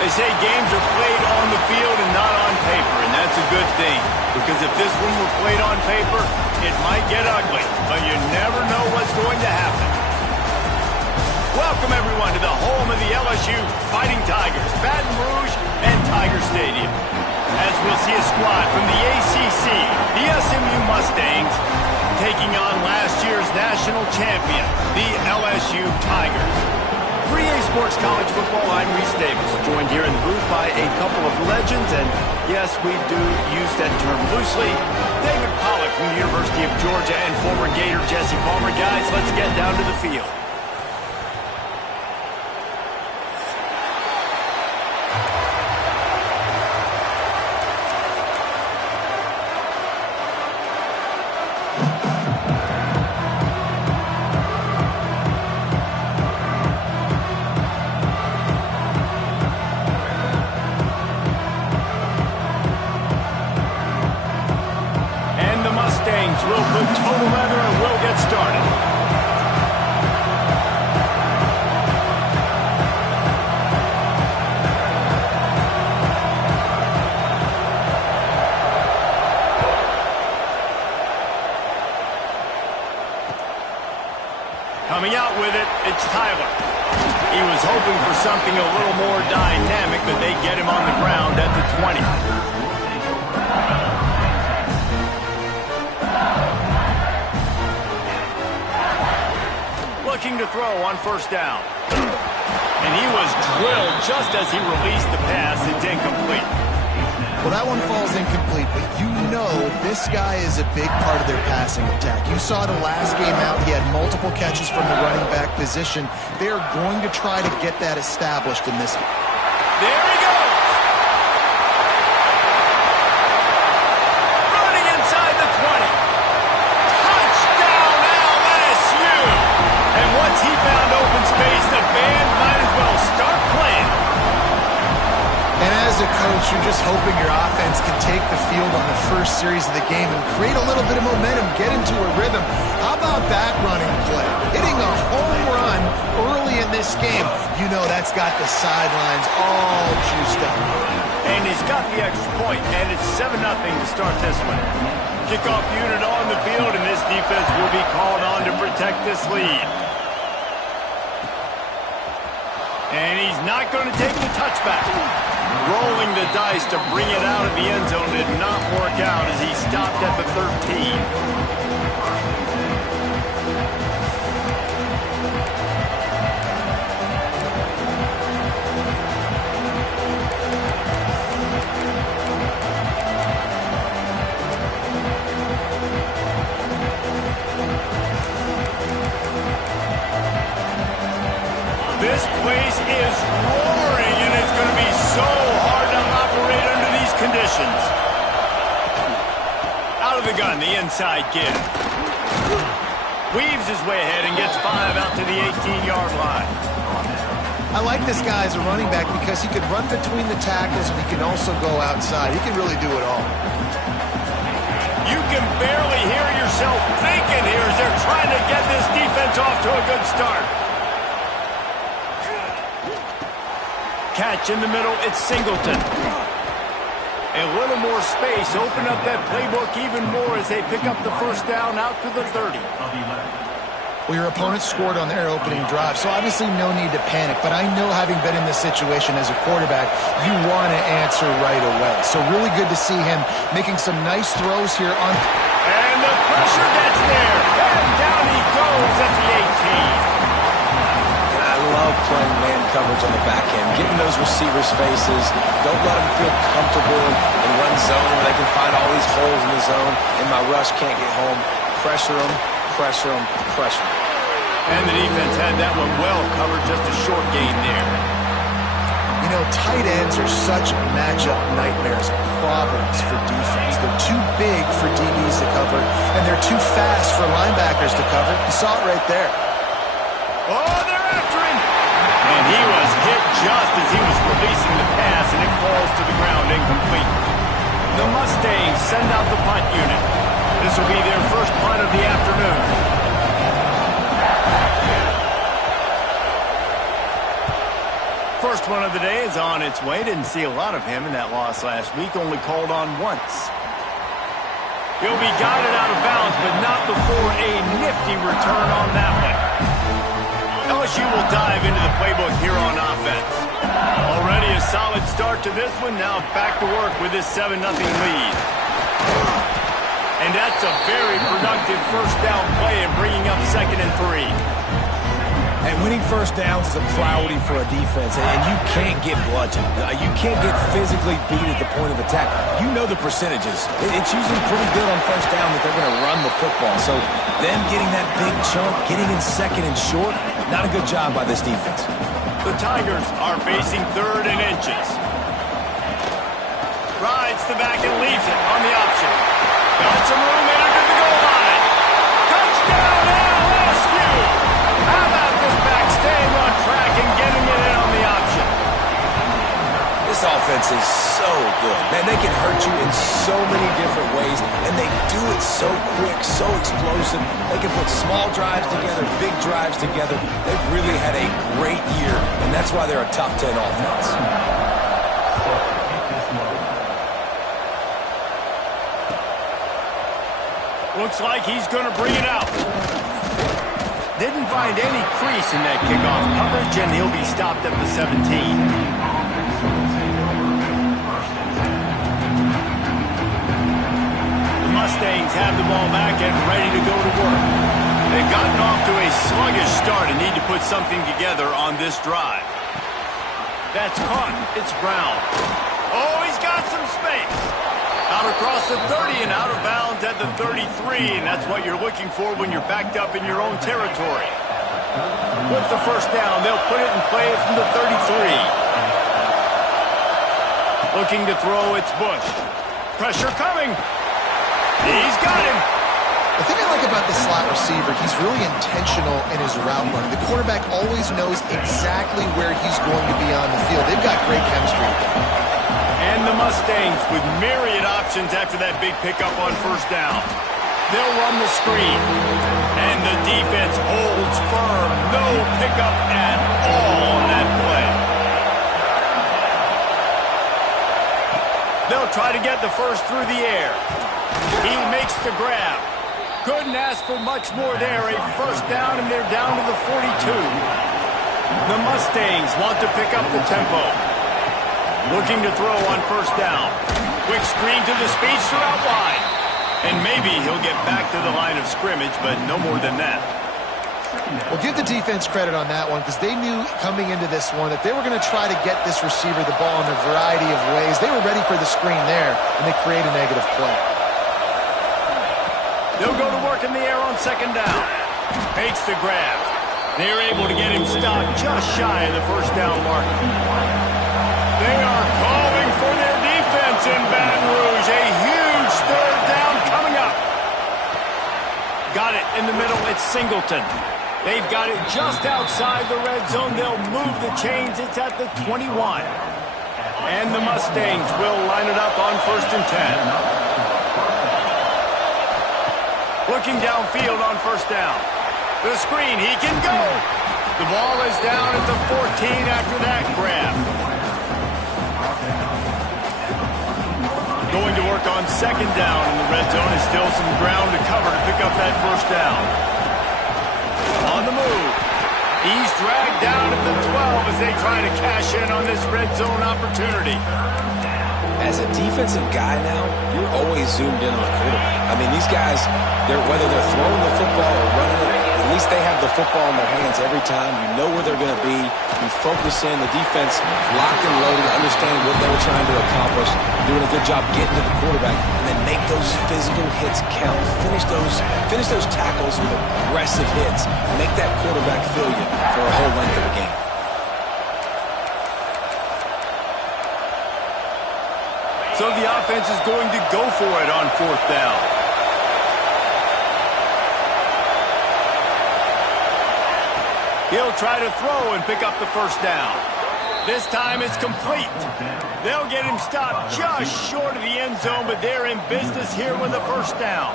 They say games are played on the field and not on paper, and that's a good thing. Because if this one were played on paper, it might get ugly, but you never know what's going to happen. Welcome, everyone, to the home of the LSU Fighting Tigers, Baton Rouge and Tiger Stadium. As we'll see a squad from the ACC, the SMU Mustangs, taking on last year's national champion, the LSU Tigers. 3A Sports College Football, I'm Reese Davis, joined here in the booth by a couple of legends, and yes, we do use that term loosely. David Pollack from the University of Georgia and former Gator Jesse Palmer. Guys, let's get down to the field. We'll put total leather and we'll get started. Coming out with it, it's Tyler. He was hoping for something a little more dynamic, but they get him on the ground at the 20. Looking to throw on first down. And he was drilled just as he released the pass. It's incomplete. Well, that one falls incomplete, but you know this guy is a big part of their passing attack. You saw the last game out. He had multiple catches from the running back position. They are going to try to get that established in this. There he goes. Running inside the 20. And once he found open space, the band might as well start playing. And as a coach, you're just hoping your offense can take the field on the first series of the game and create a little bit of momentum, get into a rhythm. How about that running play? Hitting a home run early in this game. You know that's got the sidelines all juiced up. And he's got the extra point, and it's 7-0 to start this one. Kickoff unit on the field, and this defense will be called on to protect this lead. And he's not going to take the touchback. Rolling the dice to bring it out of the end zone did not work out as he stopped at the 13. This place is roaring, and it's going to be so hard to operate under these conditions. Out of the gun, the inside kid. Weaves his way ahead and gets 5 out to the 18-yard line. I like this guy as a running back because he can run between the tackles and he can also go outside. He can really do it all. You can barely hear yourself thinking here as they're trying to get this defense off to a good start. Catch in the middle, it's Singleton. A little more space, open up that playbook even more as they pick up the first down out to the 30. Well, your opponent scored on their opening drive, so obviously no need to panic. But I know, having been in this situation as a quarterback, you want to answer right away. So really good to see him making some nice throws here on. And the pressure gets there. And down he goes at the 18. I love playing man coverage on the back end, getting those receivers' faces. Don't let them feel comfortable and run zone where they can find all these holes in the zone, and my rush can't get home. Pressure them, pressure them, pressure them. And the defense had that one well covered, just a short gain there. You know, tight ends are such matchup nightmares and problems for defense. They're too big for DBs to cover, and they're too fast for linebackers to cover. You saw it right there. Oh, they're after him! And he was hit just as he was releasing the pass, and it falls to the ground incomplete. The Mustangs send out the punt unit. This will be their first punt of the afternoon. First one of the day is on its way. Didn't see a lot of him in that loss last week. Only called on once. He'll be guided out of bounds, but not before a nifty return on that one. LSU will dive into the playbook here on offense. Already a solid start to this one. Now back to work with this 7-0 lead. And that's a very productive first down play and bringing up 2nd and 3. And winning first downs is a priority for a defense, and you can't get bludgeoned. You can't get physically beat at the point of attack. You know the percentages. It's usually pretty good on first down that they're going to run the football. So them getting that big chunk, getting in 2nd and short, not a good job by this defense. The Tigers are facing 3rd and inches. Rides the back and leaves it on the option. Got some room in under the goal line. Touchdown LSU! How about this back staying on track and getting it in on the option? This offense is so good. Man, they can hurt you in so many different ways, and they do it so quick, so explosive. They can put small drives together, big drives together. They've really had a great year, and that's why they're a top 10 offense. Looks like he's going to bring it out. Didn't find any crease in that kickoff coverage, and he'll be stopped at the 17. The Mustangs have the ball back and ready to go to work. They've gotten off to a sluggish start and need to put something together on this drive. That's caught. It's Brown. Oh, he's got some space. Out across the 30 and out of bounds at the 33, and that's what you're looking for when you're backed up in your own territory. With the first down, they'll put it and play it from the 33. Looking to throw, it's Bush. Pressure coming. He's got him. The thing I like about the slot receiver, he's really intentional in his route running. The quarterback always knows exactly where he's going to be on the field. They've got great chemistry. And the Mustangs with myriad options after that big pickup on first down. They'll run the screen. And the defense holds firm. No pickup at all on that play. They'll try to get the first through the air. He makes the grab. Couldn't ask for much more there. A first down, and they're down to the 42. The Mustangs want to pick up the tempo. Looking to throw on first down. Quick screen to the speedster out wide. And maybe he'll get back to the line of scrimmage, but no more than that. Well, give the defense credit on that one because they knew coming into this one that they were going to try to get this receiver the ball in a variety of ways. They were ready for the screen there, and they create a negative play. They'll go to work in the air on second down. Makes the grab. They're able to get him stopped just shy of the first down marker. They are calling for their defense in Baton Rouge. A huge third down coming up. Got it in the middle. It's Singleton. They've got it just outside the red zone. They'll move the chains. It's at the 21. And the Mustangs will line it up on 1st and 10. Looking downfield on first down. The screen. He can go. The ball is down at the 14 after that grab. Going to work on second down in the red zone. Is still some ground to cover to pick up that first down. On the move. He's dragged down at the 12 as they try to cash in on this red zone opportunity. As a defensive guy now, you're always zoomed in on the quarterback. I mean, these guys, whether they're throwing the football or running it, at least they have the football in their hands every time. You know where they're going to be. You focus in. The defense locked and loaded, understand what they were trying to accomplish, doing a good job getting to the quarterback, and then make those physical hits count. Finish those tackles with aggressive hits. Make that quarterback feel you for a whole length of the game. So the offense is going to go for it on fourth down. He'll try to throw and pick up the first down. This time it's complete. They'll get him stopped just short of the end zone, but they're in business here with a first down.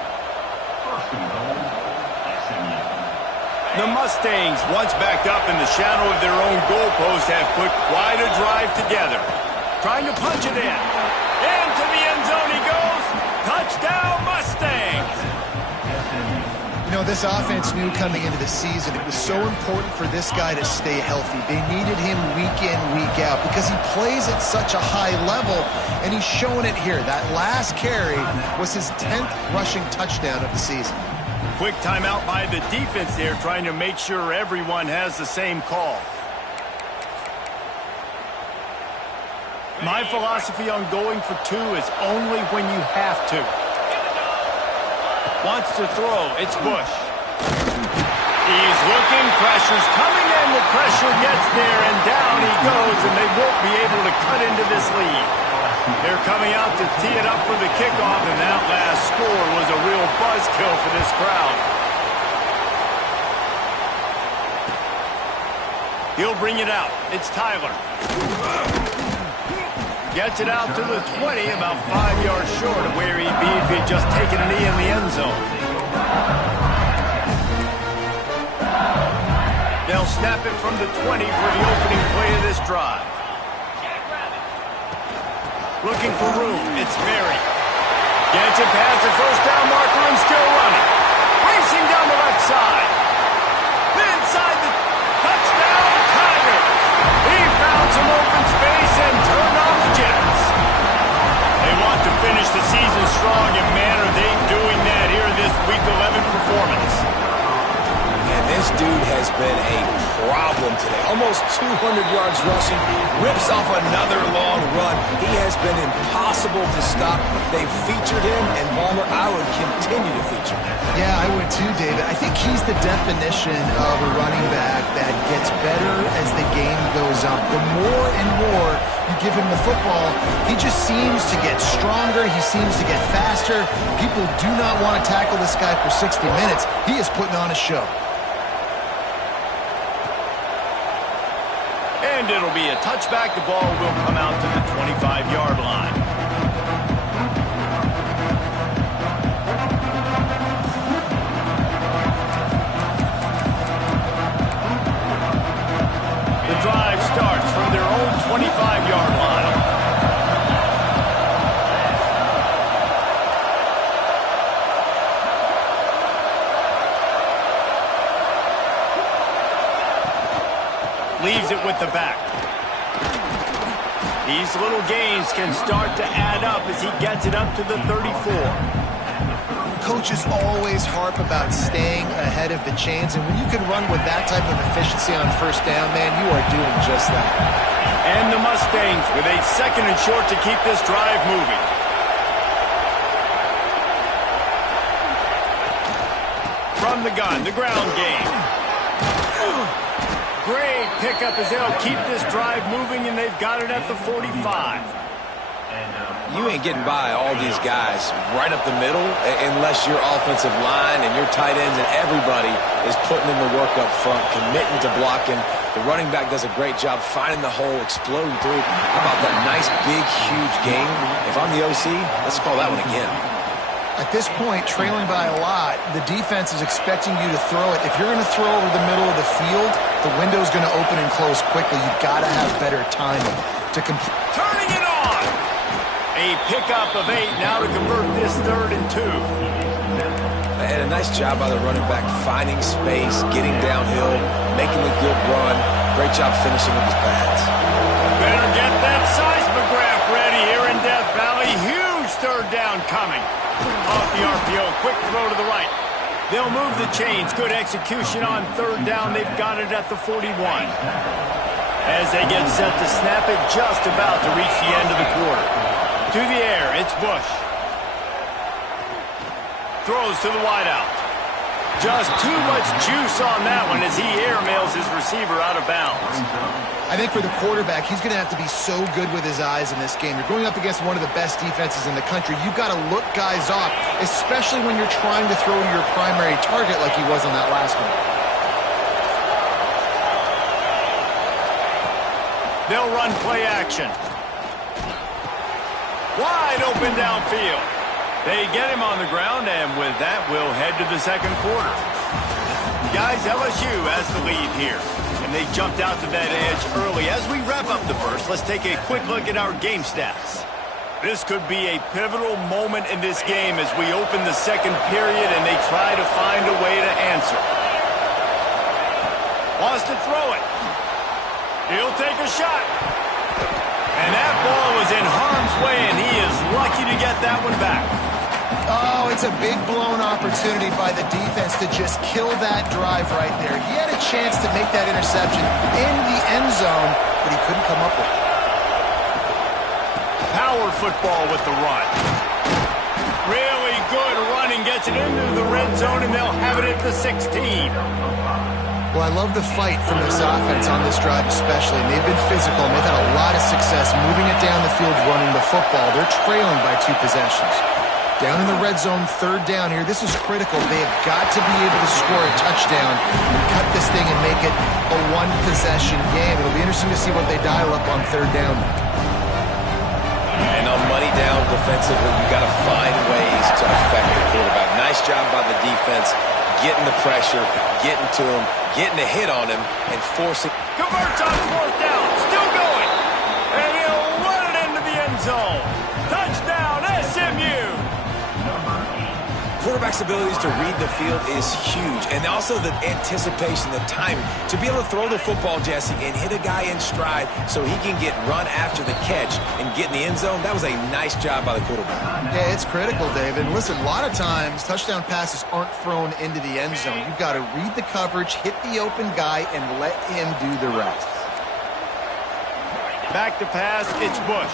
The Mustangs, once backed up in the shadow of their own goalpost, have put quite a drive together. Trying to punch it in. Into the end zone he goes. Touchdown, Mustangs! You know, this offense knew coming into the season it was so important for this guy to stay healthy. They needed him week in, week out because he plays at such a high level, and he's showing it here. That last carry was his 10th rushing touchdown of the season. Quick timeout by the defense there, trying to make sure everyone has the same call. My philosophy on going for two is only when you have to. Wants to throw. It's Bush. He's looking. Pressure's coming in. The pressure gets there, and down he goes, and they won't be able to cut into this lead. They're coming out to tee it up for the kickoff, and that last score was a real buzzkill for this crowd. He'll bring it out. It's Tyler. Gets it out to the 20, about 5 yards short of where he'd be if he'd just taken a knee in the end zone. They'll snap it from the 20 for the opening play of this drive. Looking for room. It's Berry. Gets it past the first down marker and still running. Racing down the left side. Inside the touchdown, Tigers. He found some open space and turned on the Jets. They want to finish the season strong, and man, are they doing that here in this Week 11 performance. And this dude has been a problem today. Almost 200 yards rushing. Rips off another long run. He has been impossible to stop. They've featured him, and Palmer, I would continue to feature him. Yeah, I would too, David. I think he's the definition of a running back that gets better as the game goes on. The more and more you give him the football, he just seems to get stronger. He seems to get faster. People do not want to tackle this guy for 60 minutes. He is putting on a show. And it'll be a touchback. The ball will come out to the 25-yard line. The drive starts from their own 25-yard line. Leaves it with the back. These little gains can start to add up as he gets it up to the 34. Coaches always harp about staying ahead of the chains, and when you can run with that type of efficiency on first down, man, you are doing just that. And the Mustangs with a second and short to keep this drive moving. From the gun, the ground game. Great pickup as they'll keep this drive moving, and they've got it at the 45. You ain't getting by all these guys right up the middle unless your offensive line and your tight ends and everybody is putting in the work up front, committing to blocking. The running back does a great job finding the hole, exploding through. How about that nice, big, huge game? If I'm the OC, let's call that one again. At this point, trailing by a lot, the defense is expecting you to throw it. If you're going to throw over the middle of the field, the window's going to open and close quickly. You've got to have better timing to complete. Turning it on! A pickup of 8 now to convert this 3rd and 2. And a nice job by the running back finding space, getting downhill, making a good run. Great job finishing with his pads. Better get that seismograph ready here in Death Valley. Huge 3rd down coming. Off the RPO, quick throw to the right. They'll move the chains. Good execution on 3rd down. They've got it at the 41. As they get set to snap it, just about to reach the end of the quarter. To the air, it's Bush. Throws to the wideout. Just too much juice on that one as he airmails his receiver out of bounds. I think for the quarterback, he's going to have to be so good with his eyes in this game. You're going up against one of the best defenses in the country. You've got to look guys off, especially when you're trying to throw to your primary target like he was on that last one. They'll run play action. Wide open downfield. They get him on the ground, and with that, we'll head to the 2nd quarter. Guys, LSU has the lead here. And they jumped out to that edge early. As we wrap up the first, let's take a quick look at our game stats. This could be a pivotal moment in this game as we open the second period and they try to find a way to answer. Wants to throw it. He'll take a shot. And that ball was in harm's way, and he is lucky to get that one back. Oh, it's a big blown opportunity by the defense to just kill that drive right there. He had a chance to make that interception in the end zone, but he couldn't come up with it. Power football with the run. Really good running, gets it into the red zone, and they'll have it at the 16. Well, I love the fight from this offense on this drive especially. And they've been physical, and they've had a lot of success moving it down the field, running the football. They're trailing by 2 possessions. Down in the red zone, third down here. This is critical. They have got to be able to score a touchdown and cut this thing and make it a one-possession game. It'll be interesting to see what they dial up on third down. And on money down defensively, you got to find ways to affect the quarterback. Nice job by the defense, getting the pressure, getting to him, getting a hit on him, and forcing. Converts on fourth down, still going. And he'll run it into the end zone. Touchdown, SMU. Quarterback's abilities to read the field is huge, and also the anticipation, the timing. To be able to throw the football, Jesse, and hit a guy in stride so he can get run after the catch and get in the end zone, that was a nice job by the quarterback. Yeah, it's critical, David. Listen, a lot of times touchdown passes aren't thrown into the end zone. You've got to read the coverage, hit the open guy, and let him do the rest. Back to pass, it's Bush.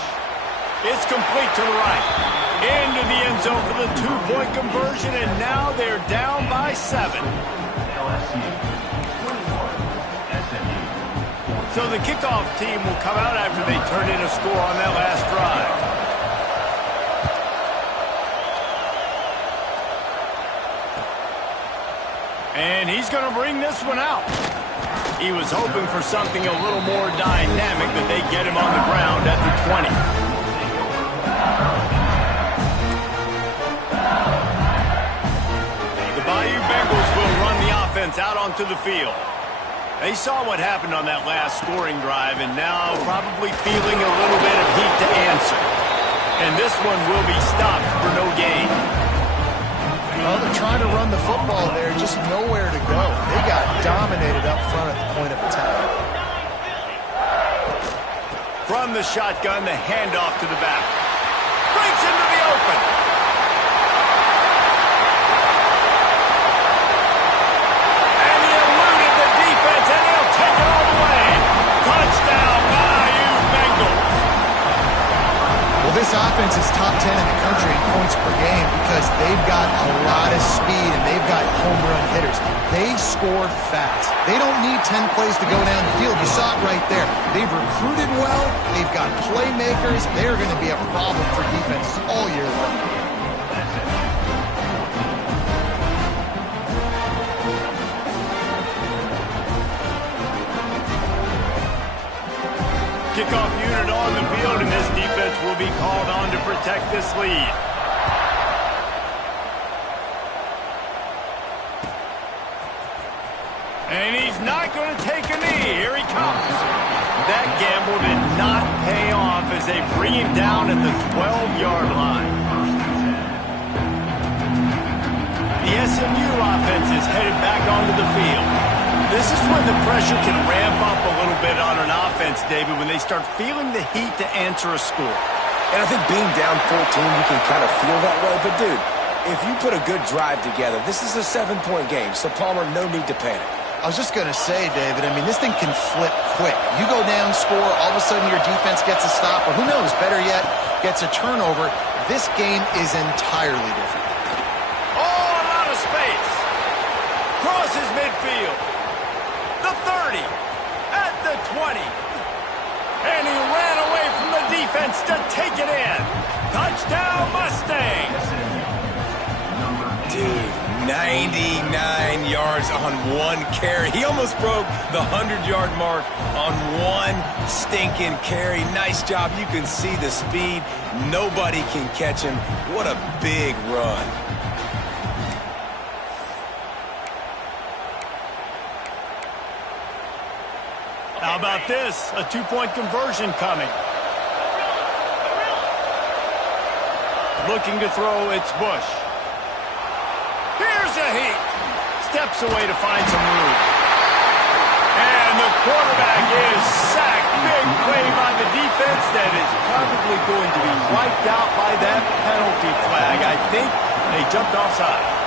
It's complete to the right. Into the end zone for the 2-point conversion, and now they're down by 7. So the kickoff team will come out after they turn in a score on that last drive. And he's going to bring this one out. He was hoping for something a little more dynamic, but they get him on the ground at the 20. Out onto the field. They saw what happened on that last scoring drive and now probably feeling a little bit of heat to answer. And this one will be stopped for no gain. Well, they're trying to run the football there, just nowhere to go. They got dominated up front at the point of attack. From the shotgun, the handoff to the back. Breaks into the open. This offense is top 10 in the country in points per game because they've got a lot of speed and they've got home run hitters. They score fast. They don't need 10 plays to go down the field. You saw it right there. They've recruited well. They've got playmakers. They're going to be a problem for defenses all year long. Kickoff unit on the field, and this defense will be called on to protect this lead. And he's not going to take a knee. Here he comes. That gamble did not pay off as they bring him down at the 12-yard line. The SMU offense is headed back onto the field. This is when the pressure can ramp up a little bit on an offense, David, when they start feeling the heat to answer a score. And I think being down 14, you can kind of feel that way. But, dude, if you put a good drive together, this is a 7-point game. So, Palmer, no need to panic. I was just going to say, David, I mean, this thing can flip quick. You go down, score, all of a sudden your defense gets a stop, or who knows, better yet, gets a turnover. This game is entirely different. Oh, a lot of space. Crosses midfield. The 30. At the 20. And he ran away from the defense to take it in. Touchdown, Mustangs. Dude, 99 yards on one carry. He almost broke the 100-yard mark on one stinking carry. Nice job. You can see the speed. Nobody can catch him. What a big run. How about this? A two-point conversion coming. Looking to throw, it's Bush. Here's a heat. Steps away to find some room. And the quarterback is sacked. Big play by the defense that is probably going to be wiped out by that penalty flag. I think they jumped offside.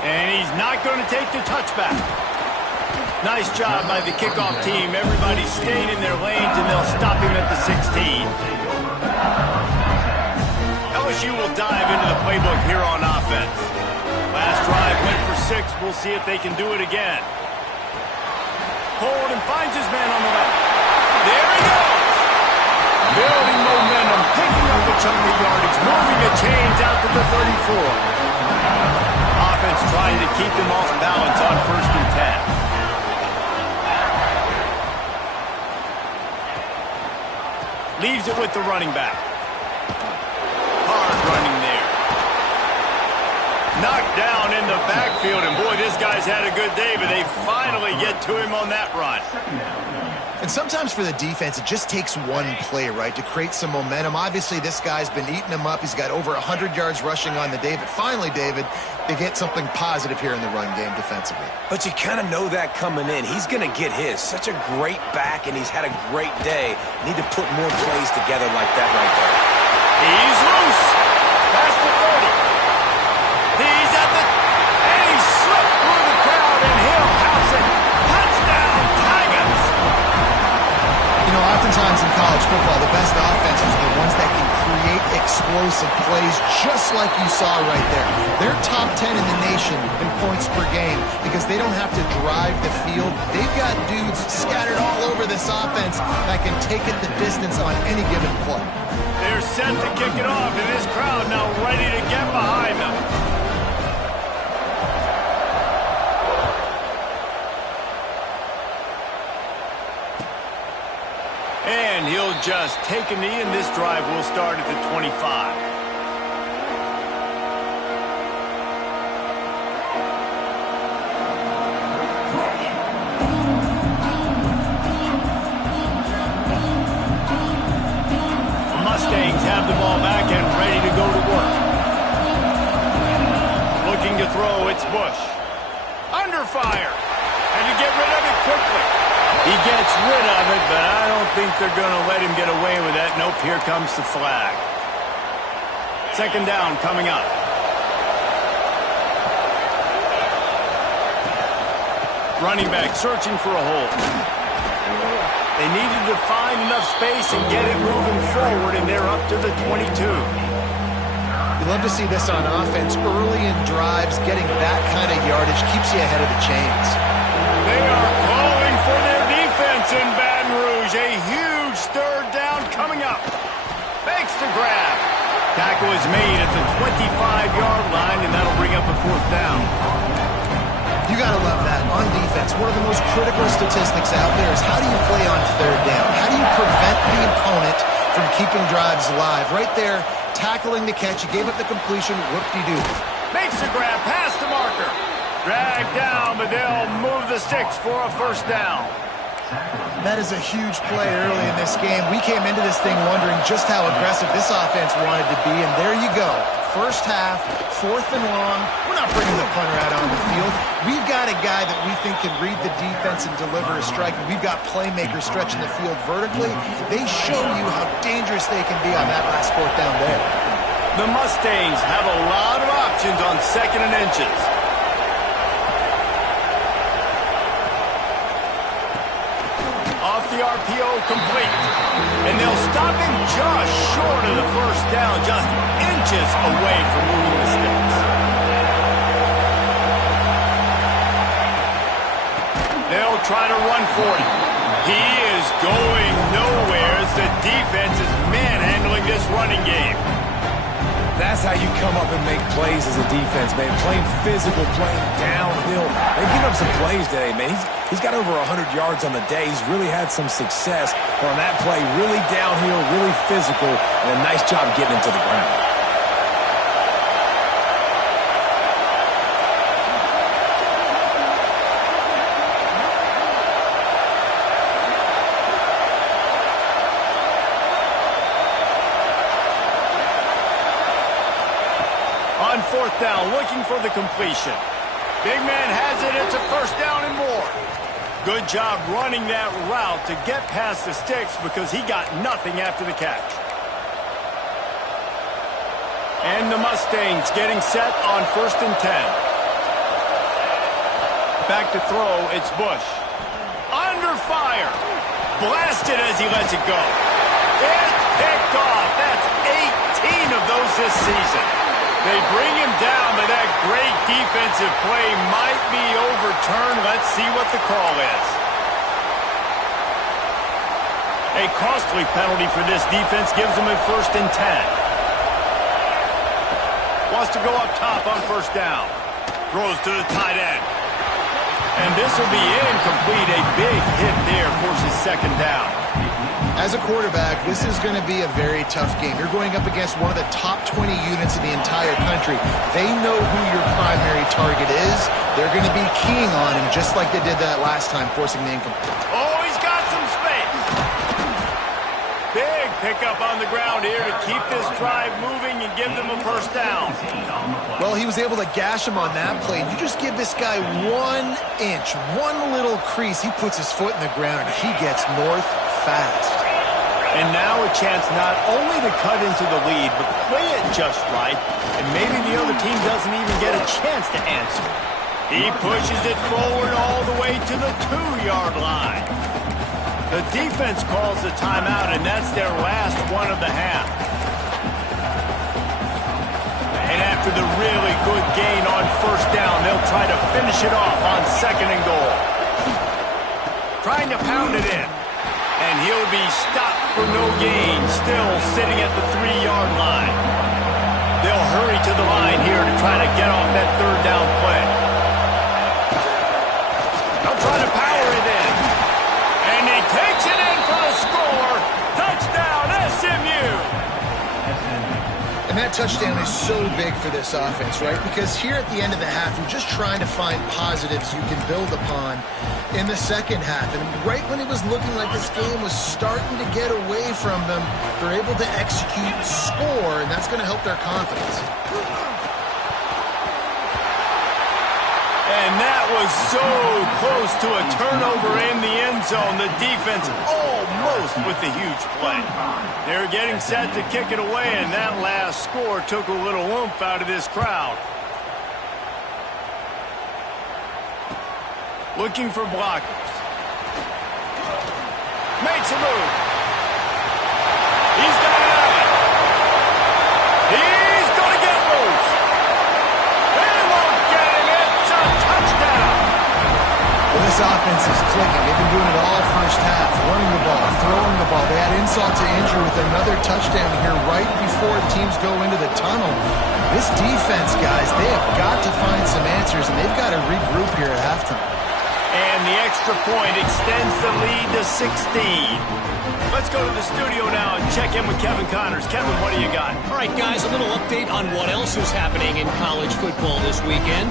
And he's not going to take the touchback. Nice job by the kickoff team. Everybody stayed in their lanes, and they'll stop him at the 16. LSU will dive into the playbook here on offense. Last drive went for 6. We'll see if they can do it again. Hold and finds his man on the left. There he goes. Building momentum, picking up a chunk of yardage, moving the chains out to the 34. Offense trying to keep them off balance on 1st and 10. Leaves it with the running back. Hard running there. Knocked down in the backfield, and boy, this guy's had a good day, but they finally get to him on that run. And sometimes for the defense, it just takes one play, right, to create some momentum. Obviously, this guy's been eating them up. He's got over 100 yards rushing on the day, but finally, David, they get something positive here in the run game defensively. But you kind of know that coming in. He's going to get his. Such a great back, and he's had a great day. Need to put more plays together like that right there. He's loose. Past the 30. He's at the... And he slipped through the crowd, and he'll house it. Touchdown, Tigers! You know, oftentimes in college football, the best offenses are the ones that can create explosive plays, just like you saw right there. They're top 10 in the nation in points per game because they don't have to drive the field. They've got dudes scattered all over this offense that can take it the distance on any given play. They're set to kick it off, and this crowd now ready to get behind them. And he'll just take a knee, and this drive will start at the 25. The Mustangs have the ball back and ready to go to work. Looking to throw, it's Bush. Under fire. And to get rid of it quickly. He gets rid of it, but I don't think they're going to let him get away with that. Nope, here comes the flag. 2nd down coming up. Running back searching for a hole. They needed to find enough space and get it moving forward, and they're up to the 22. You love to see this on offense. Early in drives, getting that kind of yardage keeps you ahead of the chains. They are calling for their defense in Baton Rouge. A huge 3rd down coming up. Fakes the grab. Tackle is made at the 25-yard line, and that'll bring up a 4th down. You got to love that. On defense, one of the most critical statistics out there is how do you play on 3rd down? How do you prevent the opponent from keeping drives alive? Right there, tackling the catch. You gave up the completion. Whoop-de-doo. Makes the grab past the marker. Dragged down, but they'll move the sticks for a 1st down. That is a huge play early in this game. We came into this thing wondering just how aggressive this offense wanted to be, and there you go. 1st half, 4th and long. We're not bringing the punter out on the field. We've got a guy that we think can read the defense and deliver a strike, and we've got playmakers stretching the field vertically. They show you how dangerous they can be on that last 4th down there. The Mustangs have a lot of options on 2nd and inches. Off the RPO, complete. And they'll stop him just short of the 1st down, just inches away from moving the sticks. They'll try to run for him. He is going nowhere as the defense is manhandling this running game. That's how you come up and make plays as a defense, man. Playing physical, playing downhill. They give up some plays today, man. He's got over 100 yards on the day. He's really had some success. But on that play, really downhill, really physical, and a nice job getting him to the ground. 4th down, looking for the completion. Big man has it. It's a 1st down and more. Good job running that route to get past the sticks because he got nothing after the catch. And the Mustangs getting set on 1st and 10. Back to throw, it's Bush. Under fire. Blasted as he lets it go. It's picked off. That's 18 of those this season. They bring him down, but that great defensive play might be overturned. Let's see what the call is. A costly penalty for this defense gives them a 1st and 10. Wants to go up top on 1st down. Throws to the tight end. And this will be incomplete. A big hit there forces 2nd down. As a quarterback, this is going to be a very tough game. You're going up against one of the top 20 units in the entire country. They know who your primary target is. They're going to be keying on him just like they did that last time, forcing the incomplete. Oh, he's got some space. Big pickup on the ground here to keep this drive moving and give them a 1st down. Well, he was able to gash him on that play. You just give this guy 1 inch, one little crease. He puts his foot in the ground, and he gets north fast. And now a chance not only to cut into the lead, but play it just right, and maybe the other team doesn't even get a chance to answer. He pushes it forward all the way to the 2-yard line. The defense calls the timeout, and that's their last one of the half. And after the really good gain on 1st down, they'll try to finish it off on 2nd and goal. Trying to pound it in. And he'll be stopped for no gain, still sitting at the 3-yard line. They'll hurry to the line here to try to get off that 3rd down play. They'll try to power it in. And he takes it in for the score. Touchdown, SMU! And that touchdown is so big for this offense, right? Because here at the end of the half, you're just trying to find positives you can build upon in the 2nd half. And right when it was looking like this game was starting to get away from them, they're able to execute, score, and that's going to help their confidence. And that was so close to a turnover in the end zone. The defense almost with the huge play. They're getting set to kick it away, and that last score took a little oomph out of this crowd. Looking for blockers. Makes a move. He's got it out. He's going to get loose. They won't get him. It's a touchdown. Well, this offense is clicking. They've been doing it all 1st half, running the ball, throwing the ball. They had insult to injury with another touchdown here right before teams go into the tunnel. This defense, guys, they have got to find some answers, and they've got to regroup here at halftime. And the extra point extends the lead to 16. Let's go to the studio now and check in with Kevin Connors. Kevin, what do you got? All right, guys, a little update on what else is happening in college football this weekend.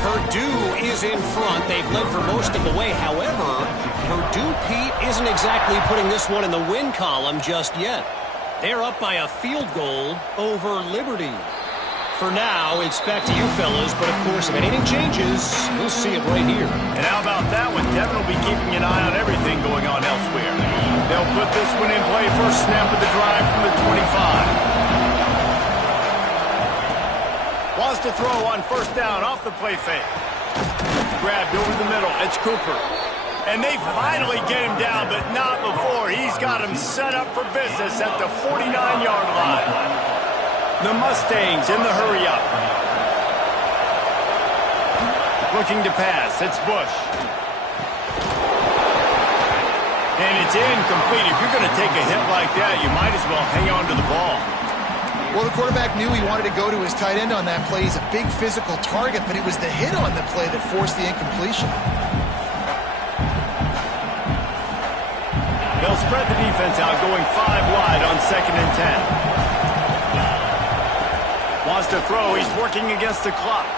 Purdue is in front. They've led for most of the way. However, Purdue, Pete, isn't exactly putting this one in the win column just yet. They're up by a field goal over Liberty. For now, it's back to you fellas, but of course, if anything changes, we'll see it right here. And how about that one? Devin will be keeping an eye on everything going on elsewhere. They'll put this one in play first snap of the drive from the 25. Wants to throw on 1st down off the play fake. Grabbed over the middle. It's Cooper. And they finally get him down, but not before. He's got him set up for business at the 49-yard line. The Mustangs in the hurry-up. Looking to pass. It's Bush. And it's incomplete. If you're going to take a hit like that, you might as well hang on to the ball. Well, the quarterback knew he wanted to go to his tight end on that play. He's a big physical target, but it was the hit on the play that forced the incompletion. They'll spread the defense out, going 5 wide on 2nd and 10. Wants to throw. He's working against the clock.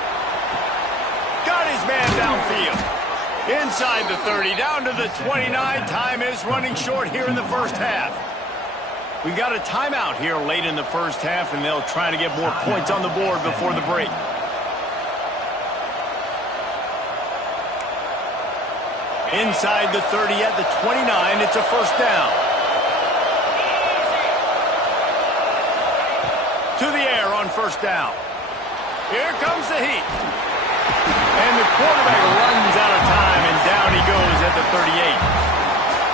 Got his man downfield. Inside the 30, down to the 29. Time is running short here in the 1st half. We got a timeout here late in the first half, and they'll try to get more points on the board before the break. Inside the 30 at the 29, it's a first down. To the air on first down. Here comes the heat. And the quarterback runs out of time, and down he goes at the 38.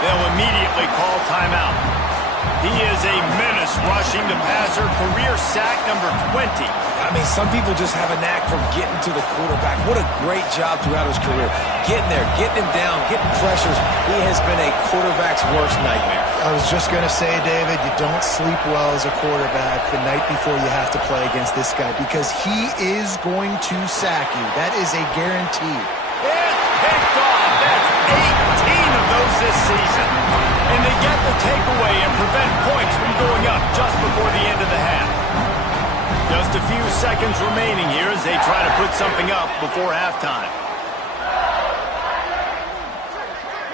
They'll immediately call timeout. He is a menace rushing the passer, career sack number 20. I mean, some people just have a knack for getting to the quarterback. What a great job throughout his career. Getting there, getting him down, getting pressures. He has been a quarterback's worst nightmare. I was just going to say, David, you don't sleep well as a quarterback the night before you have to play against this guy because he is going to sack you. That is a guarantee. It's picked off. That's 18 of those this season. And they get the takeaway and prevent points from going up just before the end of the half. Just a few seconds remaining here as they try to put something up before halftime.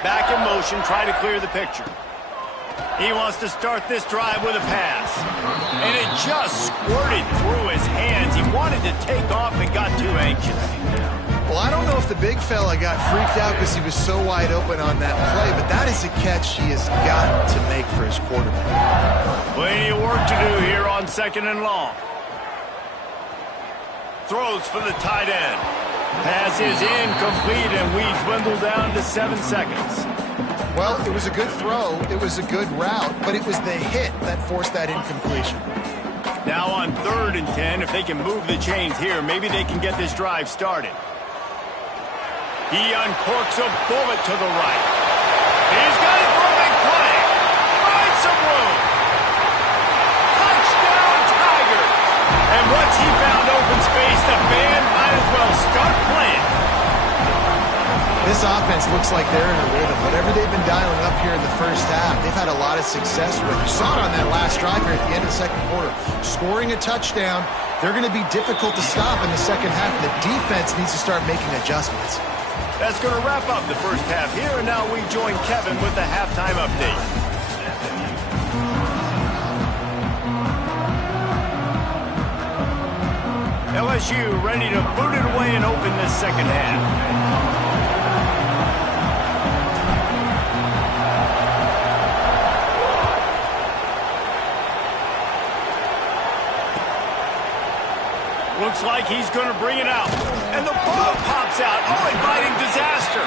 Back in motion, try to clear the picture. He wants to start this drive with a pass. And it just squirted through his hands. He wanted to take off and got too anxious. Well, I don't know if the big fella got freaked out because he was so wide open on that play, but that is a catch he has got to make for his quarterback. Plenty of work to do here on second and long. Throws for the tight end. Pass is incomplete, and we dwindle down to 7 seconds. Well, it was a good throw. It was a good route, but it was the hit that forced that incompletion. Now on 3rd and 10, if they can move the chains here, maybe they can get this drive started. He uncorks a bullet to the right. He's got it for a big play. Finds some room. Touchdown, Tigers. And once he found open space, the band might as well start playing. This offense looks like they're in a rhythm. Whatever they've been dialing up here in the first half, they've had a lot of success with. You saw it on that last drive here at the end of the second quarter. Scoring a touchdown, they're going to be difficult to stop in the second half. The defense needs to start making adjustments. That's going to wrap up the first half here, and now we join Kevin with the halftime update. LSU ready to boot it away and open this second half. Looks like he's going to bring it out. And the ball pops out. Oh, inviting disaster.